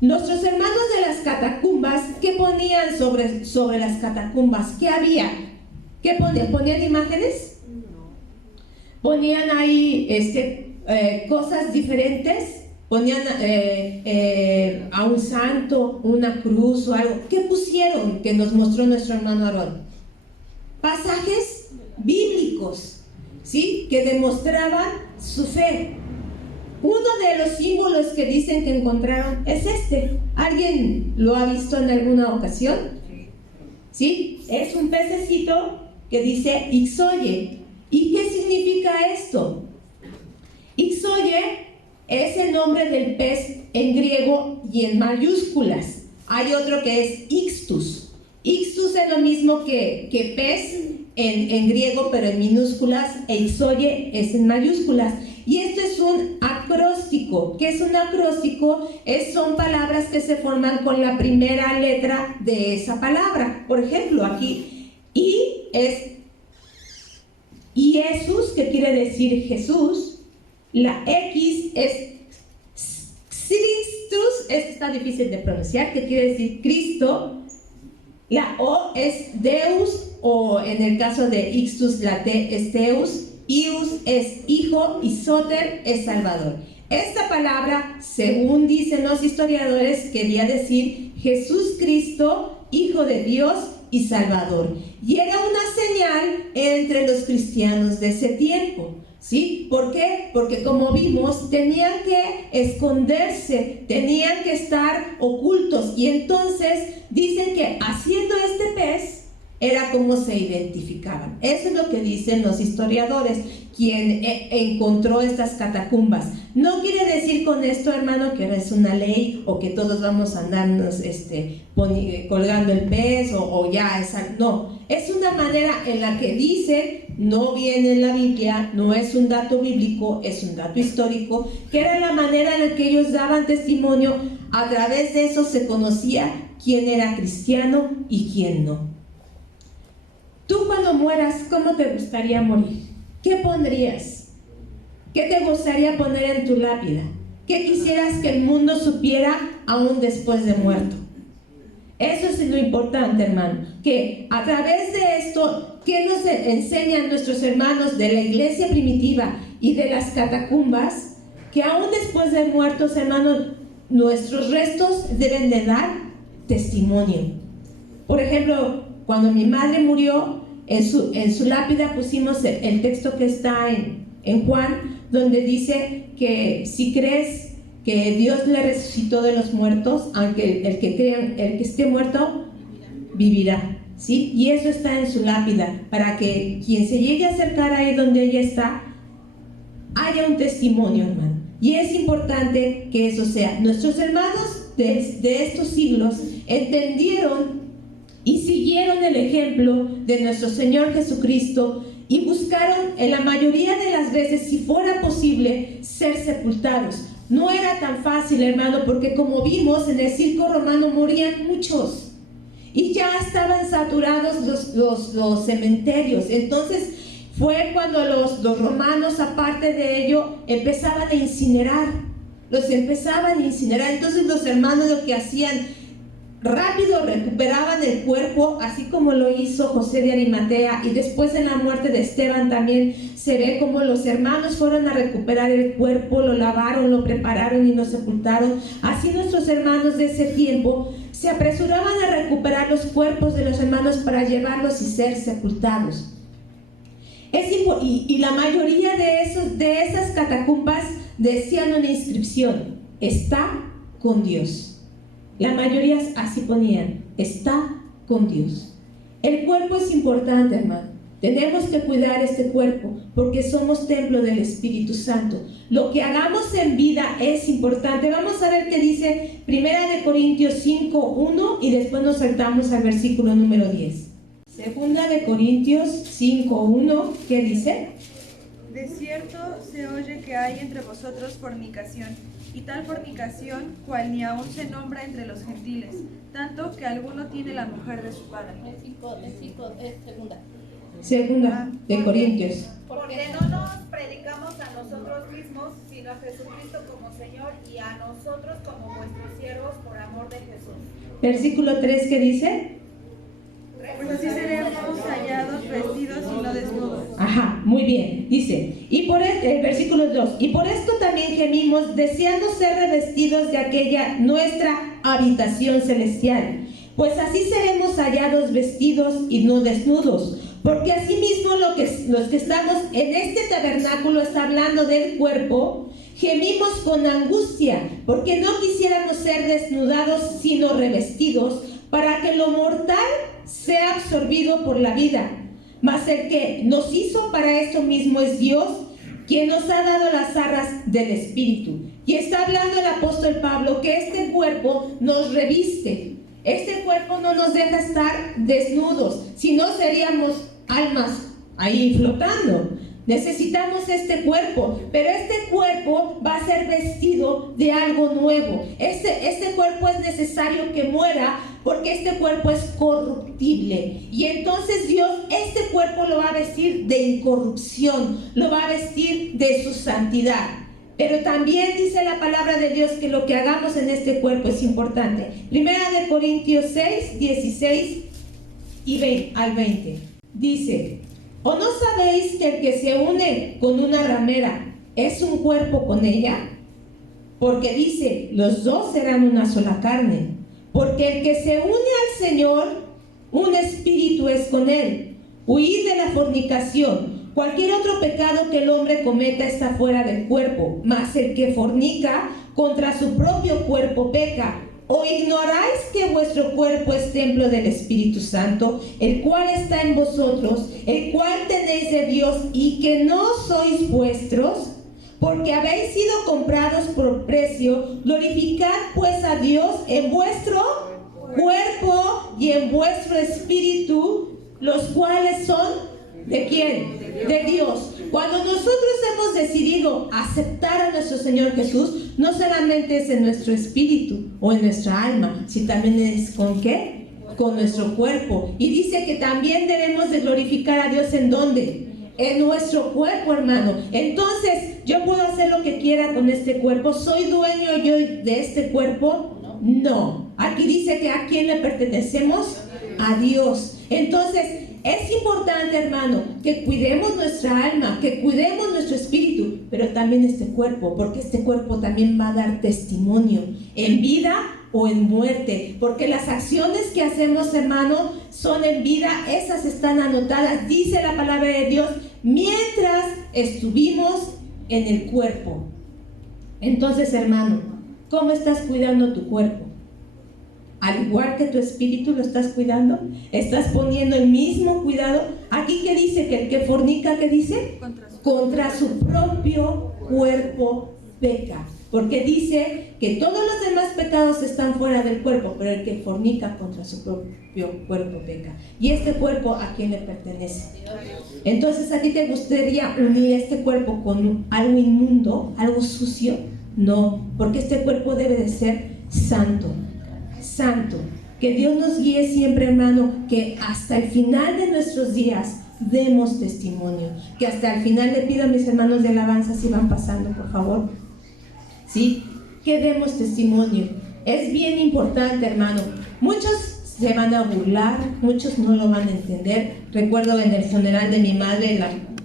Nuestros hermanos de las catacumbas, ¿qué ponían sobre las catacumbas? ¿Qué había? ¿Qué ponían? ¿Ponían imágenes? ¿Ponían ahí cosas diferentes? ¿Ponían a un santo, una cruz o algo? ¿Qué pusieron que nos mostró nuestro hermano Aarón? Pasajes bíblicos, ¿sí? Que demostraban su fe. Uno de los símbolos que dicen que encontraron es este. ¿Alguien lo ha visto en alguna ocasión? ¿Sí? Es un pececito que dice Ixoye. ¿Y qué significa esto? Ixoye es el nombre del pez en griego y en mayúsculas. Hay otro que es Ixtus. Ixtus es lo mismo que pez en griego, pero en minúsculas, e Ixoye es en mayúsculas. Y esto es un acróstico. ¿Qué es un acróstico? Son palabras que se forman con la primera letra de esa palabra. Por ejemplo, aquí I es Jesús, que quiere decir Jesús. La X es Christus, está difícil de pronunciar, que quiere decir Cristo. La O es Deus, o en el caso de Ixtus, la T es Deus. Ius es hijo y Soter es salvador. Esta palabra, según dicen los historiadores, quería decir Jesús Cristo, hijo de Dios y salvador. Y era una señal entre los cristianos de ese tiempo. ¿Sí? ¿Por qué? Porque como vimos, tenían que esconderse, tenían que estar ocultos. Y entonces dicen que haciendo este pez era como se identificaban. Eso es lo que dicen los historiadores, quien encontró estas catacumbas. No quiere decir con esto, hermano, que es una ley o que todos vamos a andarnos colgando el pez o ya esa. No, es una manera en la que dice, no viene en la Biblia, no es un dato bíblico, es un dato histórico, que era la manera en la que ellos daban testimonio. A través de eso se conocía quién era cristiano y quién no. Tú cuando mueras, ¿cómo te gustaría morir? ¿Qué pondrías? ¿Qué te gustaría poner en tu lápida? ¿Qué quisieras que el mundo supiera aún después de muerto? Eso es lo importante, hermano, que a través de esto, ¿qué nos enseñan nuestros hermanos de la iglesia primitiva y de las catacumbas? Que aún después de muertos, hermanos, nuestros restos deben de dar testimonio. Por ejemplo, cuando mi madre murió, en su lápida pusimos el texto que está en Juan, donde dice que si crees que Dios le resucitó de los muertos, aunque el que esté muerto vivirá, ¿sí? Y eso está en su lápida, para que quien se llegue a acercar ahí donde ella está, haya un testimonio, hermano. Y es importante que eso sea. Nuestros hermanos de estos siglos entendieron y siguieron el ejemplo de nuestro Señor Jesucristo y buscaron en la mayoría de las veces, si fuera posible, ser sepultados. No era tan fácil, hermano, porque como vimos en el circo romano morían muchos y ya estaban saturados los cementerios. Entonces fue cuando los romanos, aparte de ello, empezaban a incinerar. Los empezaban a incinerar. Entonces los hermanos lo que hacían, rápido recuperaban el cuerpo, así como lo hizo José de Arimatea, y después en la muerte de Esteban también se ve como los hermanos fueron a recuperar el cuerpo, lo lavaron, lo prepararon y lo sepultaron. Así nuestros hermanos de ese tiempo se apresuraban a recuperar los cuerpos de los hermanos para llevarlos y ser sepultados. Y la mayoría de esas catacumbas decían una inscripción: está con Dios. La mayoría así ponían: está con Dios. El cuerpo es importante, hermano. Tenemos que cuidar este cuerpo porque somos templo del Espíritu Santo. Lo que hagamos en vida es importante. Vamos a ver qué dice 1 Corintios 5:1 y después nos saltamos al versículo número 10. 2 Corintios 5:1, ¿qué dice? De cierto se oye que hay entre vosotros fornicación, y tal fornicación cual ni aún se nombra entre los gentiles, tanto que alguno tiene la mujer de su padre. Segunda de Corintios. Porque no nos predicamos a nosotros mismos, sino a Jesucristo como Señor y a nosotros como vuestros siervos por amor de Jesús. Versículo 3, ¿qué dice? Pues así seremos hallados vestidos y no desnudos. Ajá, muy bien. Dice, y por el versículo 2, y por esto también gemimos, deseando ser revestidos de aquella nuestra habitación celestial. Pues así seremos hallados vestidos y no desnudos. Porque asimismo los que estamos en este tabernáculo, está hablando del cuerpo, gemimos con angustia, porque no quisiéramos ser desnudados, sino revestidos, para que lo mortal sea absorbido por la vida. Mas el que nos hizo para esto mismo es Dios, quien nos ha dado las arras del Espíritu. Y está hablando el apóstol Pablo que este cuerpo nos reviste. Este cuerpo no nos deja estar desnudos, si no seríamos almas ahí flotando. Necesitamos este cuerpo, pero este cuerpo va a ser vestido de algo nuevo. Este cuerpo es necesario que muera, porque este cuerpo es corruptible. Y entonces Dios este cuerpo lo va a vestir de incorrupción, lo va a vestir de su santidad. Pero también dice la palabra de Dios que lo que hagamos en este cuerpo es importante. 1 Corintios 6, 16 y al 20. Dice: ¿o no sabéis que el que se une con una ramera es un cuerpo con ella? Porque dice, los dos serán una sola carne. Porque el que se une al Señor, un espíritu es con él. Huid de la fornicación. Cualquier otro pecado que el hombre cometa está fuera del cuerpo, mas el que fornica contra su propio cuerpo peca. ¿O ignoráis que vuestro cuerpo es templo del Espíritu Santo, el cual está en vosotros, el cual tenéis de Dios, y que no sois vuestros? Porque habéis sido comprados por precio. Glorificad pues a Dios en vuestro cuerpo y en vuestro espíritu, los cuales son ¿de quién? De Dios. Cuando nosotros hemos decidido aceptar a nuestro Señor Jesús, no solamente es en nuestro espíritu o en nuestra alma, sino también es ¿con qué? Con nuestro cuerpo. Y dice que también debemos de glorificar a Dios ¿en dónde? En nuestro cuerpo, hermano. Entonces, ¿yo puedo hacer lo que quiera con este cuerpo? ¿Soy dueño yo de este cuerpo? No. Aquí dice que ¿a quién le pertenecemos? A Dios. Entonces, es importante, hermano, que cuidemos nuestra alma, que cuidemos nuestro espíritu, pero también este cuerpo, porque este cuerpo también va a dar testimonio en vida o en muerte, porque las acciones que hacemos, hermano, son en vida, esas están anotadas, dice la palabra de Dios, mientras estuvimos en el cuerpo. Entonces, hermano, ¿cómo estás cuidando tu cuerpo? Al igual que tu espíritu lo estás cuidando, estás poniendo el mismo cuidado. Aquí que dice que el que fornica, ¿qué dice? Contra su propio cuerpo peca. Porque dice que todos los demás pecados están fuera del cuerpo, pero el que fornica contra su propio cuerpo peca. ¿Y este cuerpo a quién le pertenece? Entonces, ¿a ti te gustaría unir este cuerpo con algo inmundo, algo sucio? No, porque este cuerpo debe de ser santo. Santo, Que Dios nos guíe siempre, hermano, que hasta el final de nuestros días demos testimonio. Que hasta el final, le pido a mis hermanos de alabanza, si van pasando, por favor, ¿sí? Que demos testimonio. Es bien importante, hermano. Muchos se van a burlar, muchos no lo van a entender. Recuerdo en el funeral de mi madre,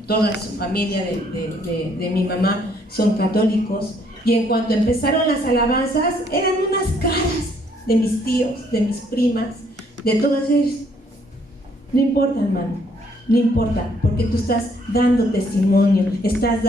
toda su familia de mi mamá son católicos, y en cuanto empezaron las alabanzas, eran unas caras de mis tíos, de mis primas, de todas ellas. No importa, hermano, no importa, porque tú estás dando testimonio, estás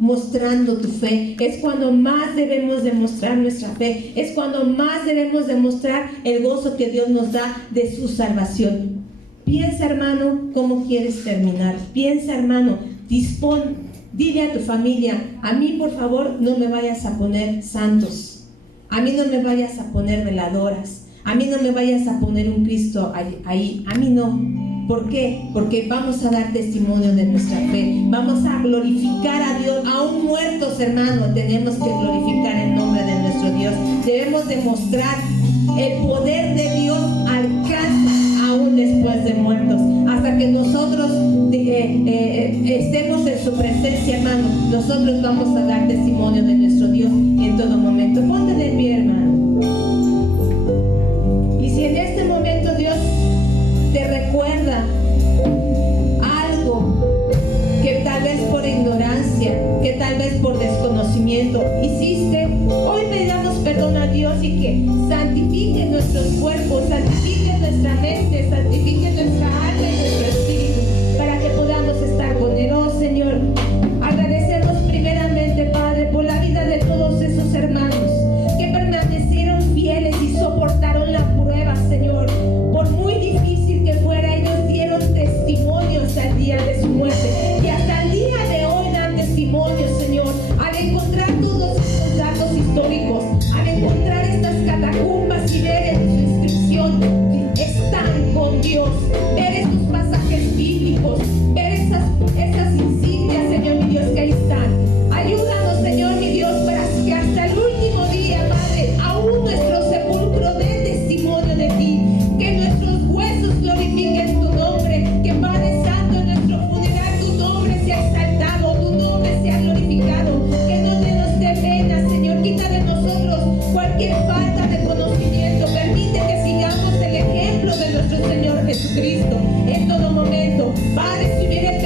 mostrando tu fe. Es cuando más debemos demostrar nuestra fe, es cuando más debemos demostrar el gozo que Dios nos da de su salvación. Piensa, hermano, cómo quieres terminar. Piensa, hermano, dispón. Dile a tu familia: a mí, por favor, no me vayas a poner santos, a mí no me vayas a poner veladoras, a mí no me vayas a poner un Cristo ahí, a mí no. ¿Por qué? Porque vamos a dar testimonio de nuestra fe, vamos a glorificar a Dios. Aún muertos, hermano, tenemos que glorificar el nombre de nuestro Dios. Debemos demostrar el poder de Dios alcanza aún después de muertos. Hasta que nosotros estemos en su presencia, hermano, nosotros vamos a dar testimonio de nuestro Dios en todo momento. Ponte de pie, hermano. Y si en este momento Dios te recuerda algo que tal vez por ignorancia, que tal vez por desconocimiento hiciste, hoy pedamos perdón a Dios y que santifique nuestros cuerpos, santifique nuestra mente, santifique nuestra alma y nuestro espíritu, para que podamos estar con Él. Oh Señor, agradecemos primeramente, Padre, por la vida de todos esos hermanos que permanecieron fieles y soportaron la prueba, Señor. Por muy difícil que fuera, ellos dieron testimonio hasta el día de su muerte, y hasta el día de hoy dan testimonio, Señor, al encontrar todos estos datos históricos, al encontrar estas catacumbas y ver en su inscripción: están con Dios. Ver estos pasajes bíblicos, ver esas insignias, Señor mi Dios, que ahí están. Ayúdanos, Señor mi Dios, para que hasta el último día, Padre, aún nuestro sepulcro dé testimonio de ti, que nuestros huesos glorifiquen tu nombre, que Padre Santo, en nuestro funeral tu nombre sea exaltado, tu nombre sea glorificado, que no nos dé pena, Señor. Quita de nosotros cualquier falta de conocimiento, permite que sigamos el ejemplo de nuestro Señor Jesucristo en todo momento. Padre, si hubiera